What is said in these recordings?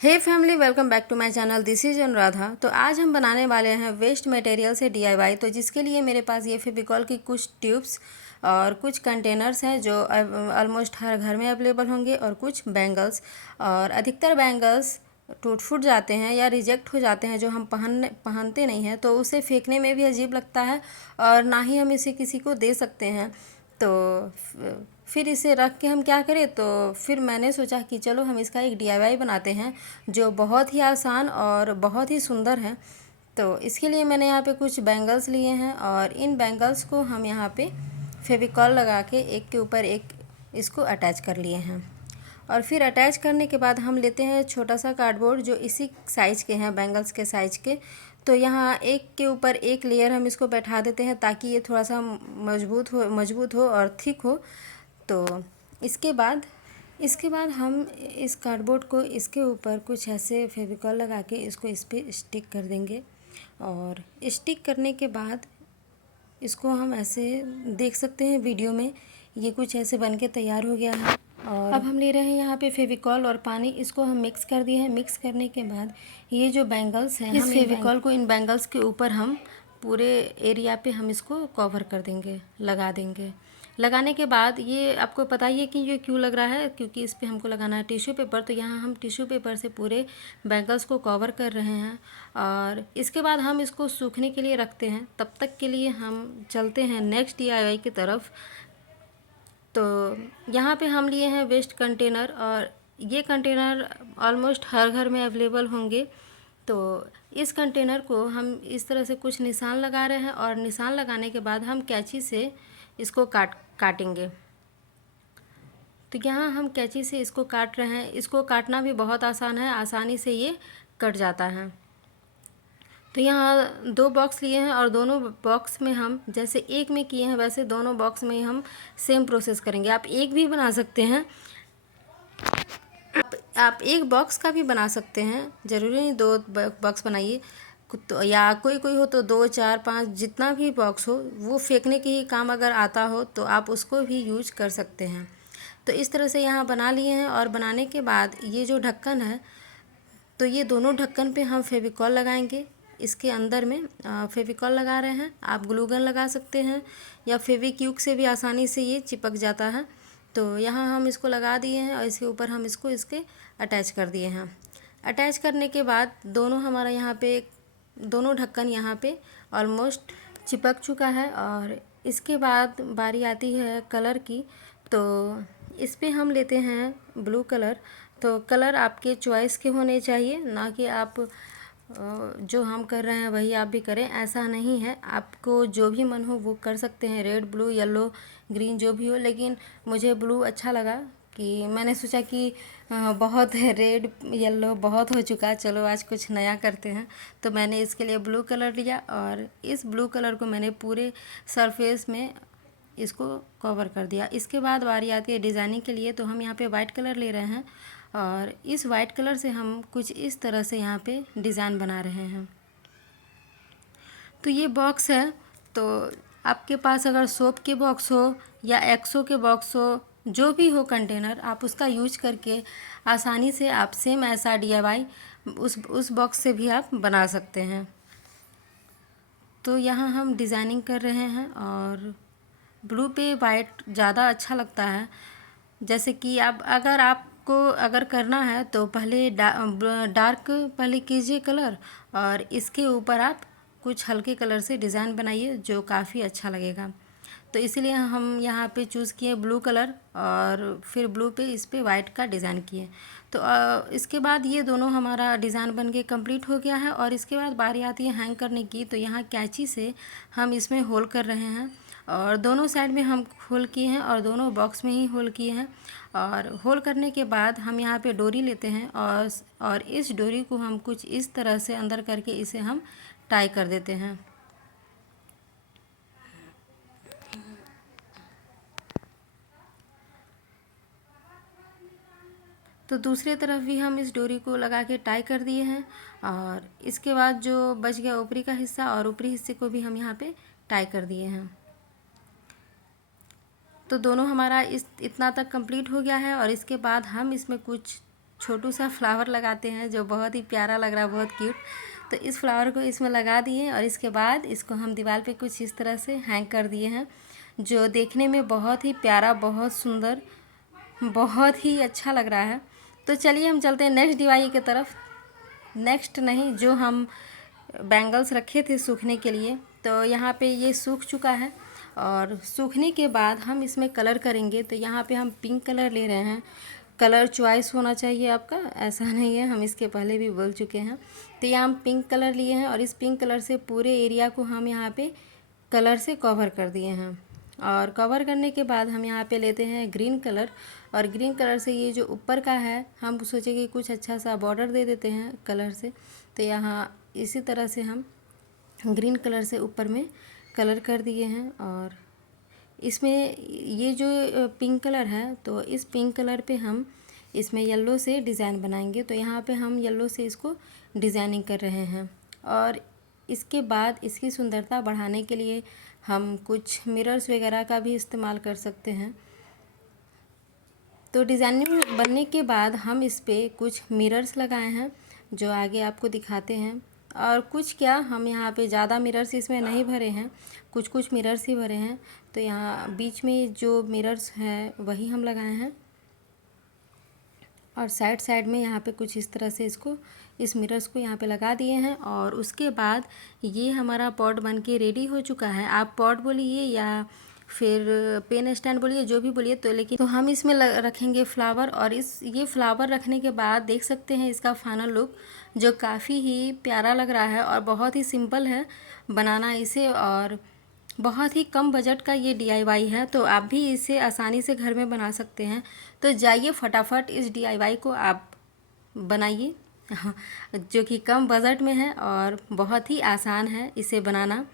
Hey family, welcome back to my channel. This is Anuradha. तो आज हम बनाने वाले हैं वेस्ट मटेरियल से डीआईवाई। तो जिसके लिए मेरे पास ये फेविकॉल की कुछ ट्यूब्स और कुछ कंटेनर्स हैं जो ऑलमोस्ट हर घर में अवेलेबल होंगे, और कुछ बैंगल्स। और अधिकतर बैंगल्स टूट फूट जाते हैं या रिजेक्ट हो जाते हैं, जो हम पहनते नहीं हैं, तो उसे फेंकने में भी अजीब लगता है और ना ही हम इसे किसी को दे सकते हैं। तो फिर इसे रख के हम क्या करें, तो फिर मैंने सोचा कि चलो हम इसका एक डीआईवाई बनाते हैं जो बहुत ही आसान और बहुत ही सुंदर है। तो इसके लिए मैंने यहाँ पे कुछ बैंगल्स लिए हैं, और इन बैंगल्स को हम यहाँ पे फेविकॉल लगा के एक के ऊपर एक इसको अटैच कर लिए हैं। और फिर अटैच करने के बाद हम लेते हैं छोटा सा कार्डबोर्ड जो इसी साइज़ के हैं, बैंगल्स के साइज़ के। तो यहाँ एक के ऊपर एक लेयर हम इसको बैठा देते हैं ताकि ये थोड़ा सा मजबूत हो और थिक हो। तो इसके बाद हम इस कार्डबोर्ड को इसके ऊपर कुछ ऐसे फेविकॉल लगा के इसको इस पर स्टिक कर देंगे। और स्टिक करने के बाद इसको हम ऐसे देख सकते हैं वीडियो में, ये कुछ ऐसे बन के तैयार हो गया है। और अब हम ले रहे हैं यहाँ पे फेविकॉल और पानी, इसको हम मिक्स कर दिए हैं। मिक्स करने के बाद ये जो बैंगल्स हैं, इस फेविकॉल को इन बैंगल्स के ऊपर हम पूरे एरिया पे हम इसको कवर कर देंगे, लगा देंगे। लगाने के बाद ये आपको पता ही है कि ये क्यों लग रहा है, क्योंकि इस पे हमको लगाना है टिश्यू पेपर। तो यहाँ हम टिश्यू पेपर से पूरे बैंगल्स को कवर कर रहे हैं, और इसके बाद हम इसको सूखने के लिए रखते हैं। तब तक के लिए हम चलते हैं नेक्स्ट डीआईवाई की तरफ। तो यहाँ पे हम लिए हैं वेस्ट कंटेनर, और ये कंटेनर ऑलमोस्ट हर घर में अवेलेबल होंगे। तो इस कंटेनर को हम इस तरह से कुछ निशान लगा रहे हैं, और निशान लगाने के बाद हम कैंची से इसको काटेंगे। तो यहाँ हम कैंची से इसको काट रहे हैं। इसको काटना भी बहुत आसान है, आसानी से ये कट जाता है। तो यहाँ 2 बॉक्स लिए हैं, और दोनों बॉक्स में हम जैसे एक में किए हैं वैसे दोनों बॉक्स में हम सेम प्रोसेस करेंगे। आप एक भी बना सकते हैं, आप एक बॉक्स का भी बना सकते हैं, ज़रूरी नहीं 2 बॉक्स बनाइए। तो या कोई कोई हो तो 2, 4, 5 जितना भी बॉक्स हो, वो फेंकने के ही काम अगर आता हो तो आप उसको भी यूज कर सकते हैं। तो इस तरह से यहाँ बना लिए हैं। और बनाने के बाद ये जो ढक्कन है, तो ये दोनों ढक्कन पे हम फेविकॉल लगाएंगे। इसके अंदर में फेविकॉल लगा रहे हैं। आप ग्लू गन लगा सकते हैं, या फेविक्विक से भी आसानी से ये चिपक जाता है। तो यहाँ हम इसको लगा दिए हैं, और इसके ऊपर हम इसके अटैच कर दिए हैं। अटैच करने के बाद दोनों हमारा यहाँ पे दोनों ढक्कन यहाँ पे ऑलमोस्ट चिपक चुका है। और इसके बाद बारी आती है कलर की। तो इस पे हम लेते हैं ब्लू कलर। तो कलर आपके चॉइस के होने चाहिए, ना कि आप जो हम कर रहे हैं वही आप भी करें, ऐसा नहीं है। आपको जो भी मन हो वो कर सकते हैं, रेड, ब्लू, येलो, ग्रीन जो भी हो। लेकिन मुझे ब्लू अच्छा लगा, कि मैंने सोचा कि बहुत है रेड येलो बहुत हो चुका, चलो आज कुछ नया करते हैं। तो मैंने इसके लिए ब्लू कलर लिया, और इस ब्लू कलर को मैंने पूरे सरफेस में इसको कवर कर दिया। इसके बाद बारी आती है डिज़ाइनिंग के लिए। तो हम यहाँ पे वाइट कलर ले रहे हैं, और इस वाइट कलर से हम कुछ इस तरह से यहाँ पे डिज़ाइन बना रहे हैं। तो ये बॉक्स है, तो आपके पास अगर सोप के बॉक्स हो या एक्सो के बॉक्स हो, जो भी हो कंटेनर, आप उसका यूज करके आसानी से आप सेम ऐसा डीआईवाई उस बॉक्स से भी आप बना सकते हैं। तो यहाँ हम डिज़ाइनिंग कर रहे हैं, और ब्लू पे वाइट ज़्यादा अच्छा लगता है। जैसे कि आप अगर करना है तो पहले डार्क पहले कीजिए कलर, और इसके ऊपर आप कुछ हल्के कलर से डिज़ाइन बनाइए जो काफ़ी अच्छा लगेगा। तो इसीलिए हम यहाँ पे चूज़ किए ब्लू कलर, और फिर ब्लू पे इस पे वाइट का डिज़ाइन किए। तो इसके बाद ये दोनों हमारा डिज़ाइन बन के कंप्लीट हो गया है। और इसके बाद बारी आती है हैंग करने की। तो यहाँ कैंची से हम इसमें होल कर रहे हैं, और दोनों साइड में हम होल किए हैं, और दोनों बॉक्स में ही होल किए हैं। और होल करने के बाद हम यहाँ पे डोरी लेते हैं, और इस डोरी को हम कुछ इस तरह से अंदर करके इसे हम टाई कर देते हैं। तो दूसरी तरफ भी हम इस डोरी को लगा के टाई कर दिए हैं, और इसके बाद जो बच गया ऊपरी का हिस्सा, और ऊपरी हिस्से को भी हम यहाँ पे टाई कर दिए हैं। तो दोनों हमारा इतना तक कंप्लीट हो गया है। और इसके बाद हम इसमें कुछ छोटू सा फ्लावर लगाते हैं जो बहुत ही प्यारा लग रहा है, बहुत क्यूट। तो इस फ्लावर को इसमें लगा दिए और इसके बाद इसको हम दीवार पे कुछ इस तरह से हैंग कर दिए हैं, जो देखने में बहुत ही प्यारा, बहुत सुंदर, बहुत ही अच्छा लग रहा है। तो चलिए हम चलते हैं नेक्स्ट DIY की तरफ। नेक्स्ट नहीं, जो हम बैंगल्स रखे थे सूखने के लिए, तो यहाँ पे ये सूख चुका है और सूखने के बाद हम इसमें कलर करेंगे। तो यहाँ पे हम पिंक कलर ले रहे हैं। कलर चॉइस होना चाहिए आपका, ऐसा नहीं है, हम इसके पहले भी बोल चुके हैं। तो यहाँ हम पिंक कलर लिए हैं और इस पिंक कलर से पूरे एरिया को हम यहाँ पे कलर से कवर कर दिए हैं। और कवर करने के बाद हम यहाँ पे लेते हैं ग्रीन कलर, और ग्रीन कलर से ये जो ऊपर का है हम सोचे कि कुछ अच्छा सा बॉर्डर दे देते हैं कलर से। तो यहाँ इसी तरह से हम ग्रीन कलर से ऊपर में कलर कर दिए हैं। और इसमें ये जो पिंक कलर है, तो इस पिंक कलर पे हम इसमें येलो से डिज़ाइन बनाएंगे। तो यहाँ पे हम येलो से इसको डिज़ाइनिंग कर रहे हैं। और इसके बाद इसकी सुंदरता बढ़ाने के लिए हम कुछ मिरर्स वगैरह का भी इस्तेमाल कर सकते हैं। तो डिज़ाइनिंग बनने के बाद हम इस पर कुछ मिरर्स लगाए हैं जो आगे आपको दिखाते हैं। और कुछ क्या, हम यहाँ पे ज़्यादा मिरर्स इसमें नहीं भरे हैं, कुछ कुछ मिरर्स ही भरे हैं। तो यहाँ बीच में जो मिरर्स हैं वही हम लगाए हैं, और साइड साइड में यहाँ पे कुछ इस तरह से इस मिरर्स को यहाँ पे लगा दिए हैं। और उसके बाद ये हमारा पॉट बन के रेडी हो चुका है। आप पॉट बोलिए या फिर पेन स्टैंड बोलिए, जो भी बोलिए। तो लेकिन तो हम इसमें रखेंगे फ्लावर, और ये फ्लावर रखने के बाद देख सकते हैं इसका फाइनल लुक, जो काफ़ी ही प्यारा लग रहा है और बहुत ही सिंपल है बनाना इसे, और बहुत ही कम बजट का ये DIY है। तो आप भी इसे आसानी से घर में बना सकते हैं। तो जाइए फटाफट इस DIY को आप बनाइए, जो कि कम बजट में है और बहुत ही आसान है इसे बनाना,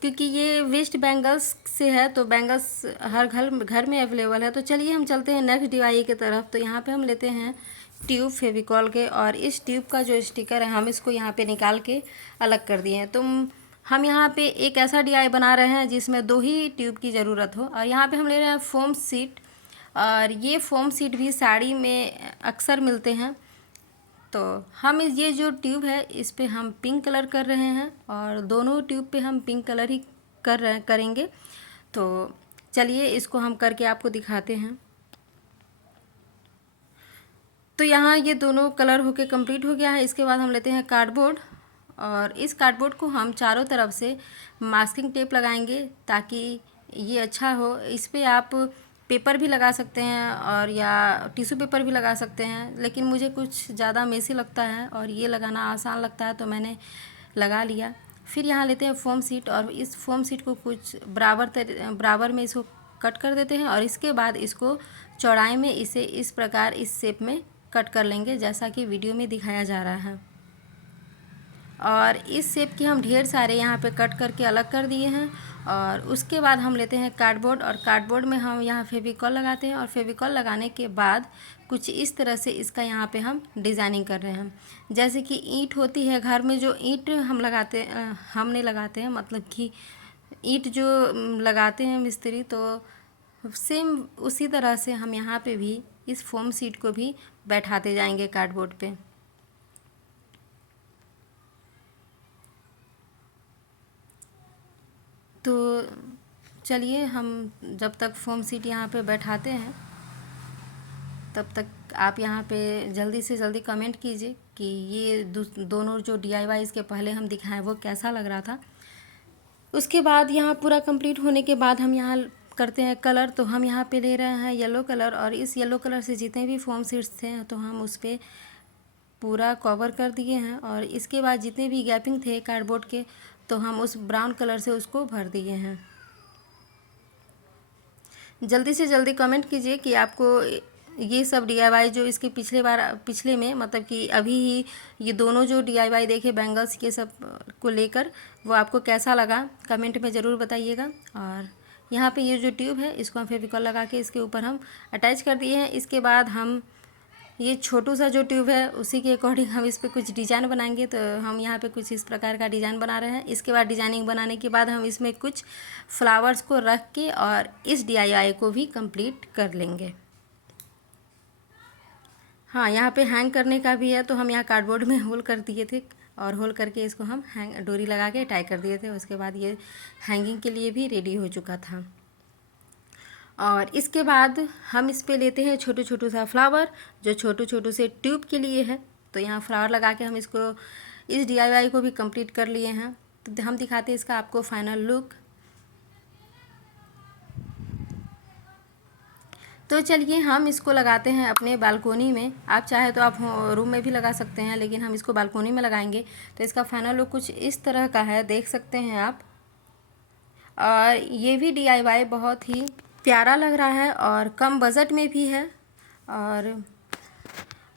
क्योंकि ये वेस्ट बैंगल्स से है। तो बैंगल्स हर घर में अवेलेबल है। तो चलिए हम चलते हैं नेक्स्ट DIY की तरफ। तो यहाँ पे हम लेते हैं ट्यूब फेविकॉल के, और इस ट्यूब का जो स्टिकर है हम इसको यहाँ पे निकाल के अलग कर दिए हैं। तो हम यहाँ पे एक ऐसा DIY बना रहे हैं जिसमें 2 ही ट्यूब की ज़रूरत हो। और यहाँ पे हम ले रहे हैं फोम सीट, और ये फोम सीट भी साड़ी में अक्सर मिलते हैं। तो हम ये जो ट्यूब है इस पे हम पिंक कलर कर रहे हैं, और दोनों ट्यूब पे हम पिंक कलर ही करेंगे। तो चलिए इसको हम करके आपको दिखाते हैं। तो यहाँ ये दोनों कलर होके कंप्लीट हो गया है। इसके बाद हम लेते हैं कार्डबोर्ड, और इस कार्डबोर्ड को हम चारों तरफ से मास्किंग टेप लगाएंगे ताकि ये अच्छा हो। इस पर आप पेपर भी लगा सकते हैं और या टिश्यू पेपर भी लगा सकते हैं, लेकिन मुझे कुछ ज़्यादा मेसी लगता है और ये लगाना आसान लगता है, तो मैंने लगा लिया। फिर यहाँ लेते हैं फोम सीट, और इस फोम सीट को कुछ बराबर में इसको कट कर देते हैं, और इसके बाद इसको चौड़ाई में इसे इस प्रकार इस शेप में कट कर लेंगे, जैसा कि वीडियो में दिखाया जा रहा है। और इस शेप के हम ढेर सारे यहाँ पे कट करके अलग कर दिए हैं। और उसके बाद हम लेते हैं कार्डबोर्ड, और कार्डबोर्ड में हम यहाँ फेविकॉल लगाते हैं, और फेविकॉल लगाने के बाद कुछ इस तरह से इसका यहाँ पे हम डिज़ाइनिंग कर रहे हैं। जैसे कि ईंट होती है घर में, जो ईंट हम नहीं लगाते हैं, मतलब कि ईंट जो लगाते हैं मिस्त्री, तो सेम उसी तरह से हम यहाँ पे भी इस फोम सीट को भी बैठाते जाएंगे कार्डबोर्ड पे। तो चलिए हम जब तक फोम सीट यहाँ पे बैठाते हैं, तब तक आप यहाँ पे जल्दी से जल्दी कमेंट कीजिए कि ये दोनों जो DIY इसके पहले हम दिखाएं वो कैसा लग रहा था। उसके बाद यहाँ पूरा कंप्लीट होने के बाद हम यहाँ करते हैं कलर। तो हम यहाँ पे ले रहे हैं येलो कलर, और इस येलो कलर से जितने भी फोम सीट्स थे तो हम उस पर पूरा कवर कर दिए हैं। और इसके बाद जितने भी गैपिंग थे कार्डबोर्ड के, तो हम उस ब्राउन कलर से उसको भर दिए हैं। जल्दी से जल्दी कमेंट कीजिए कि आपको ये सब DIY जो इसके पिछले में, मतलब कि अभी ही ये दोनों जो DIY देखे बैंगल्स के सब को लेकर, वो आपको कैसा लगा कमेंट में ज़रूर बताइएगा। और यहाँ पे ये जो ट्यूब है इसको हम फेविकॉल लगा के इसके ऊपर हम अटैच कर दिए हैं। इसके बाद हम ये छोटू सा जो ट्यूब है उसी के अकॉर्डिंग हम इस पर कुछ डिज़ाइन बनाएंगे। तो हम यहाँ पे कुछ इस प्रकार का डिज़ाइन बना रहे हैं। इसके बाद डिज़ाइनिंग बनाने के बाद हम इसमें कुछ फ्लावर्स को रख के और इस DIY को भी कंप्लीट कर लेंगे। हाँ, यहाँ पे हैंग करने का भी है, तो हम यहाँ कार्डबोर्ड में होल कर दिए थे और होल करके इसको हम हैंग डोरी लगा के टाई कर दिए थे। उसके बाद ये हैंगिंग के लिए भी रेडी हो चुका था। और इसके बाद हम इस पे लेते हैं छोटू छोटू सा फ्लावर, जो छोटू छोटू से ट्यूब के लिए है। तो यहाँ फ्लावर लगा के हम इसको इस DIY को भी कंप्लीट कर लिए हैं। तो हम दिखाते हैं इसका आपको फाइनल लुक। तो चलिए हम इसको लगाते हैं अपने बालकोनी में। आप चाहे तो आप रूम में भी लगा सकते हैं, लेकिन हम इसको बालकोनी में लगाएंगे। तो इसका फाइनल लुक कुछ इस तरह का है, देख सकते हैं आप। और ये भी DIY बहुत ही प्यारा लग रहा है और कम बजट में भी है और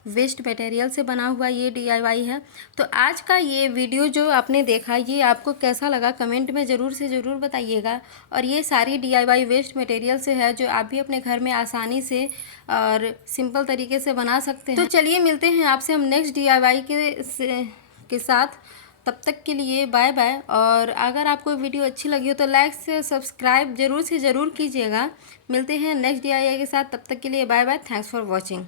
वेस्ट मटेरियल से बना हुआ ये DIY है। तो आज का ये वीडियो जो आपने देखा, ये आपको कैसा लगा कमेंट में ज़रूर से ज़रूर बताइएगा। और ये सारी DIY वेस्ट मटेरियल से है, जो आप भी अपने घर में आसानी से और सिंपल तरीके से बना सकते हैं। तो चलिए मिलते हैं आपसे हम नेक्स्ट DIY के साथ। तब तक के लिए बाय बाय। और अगर आपको वीडियो अच्छी लगी हो तो लाइक से सब्सक्राइब ज़रूर से ज़रूर कीजिएगा। मिलते हैं नेक्स्ट DIY के साथ, तब तक के लिए bye bye. Thanks for watching.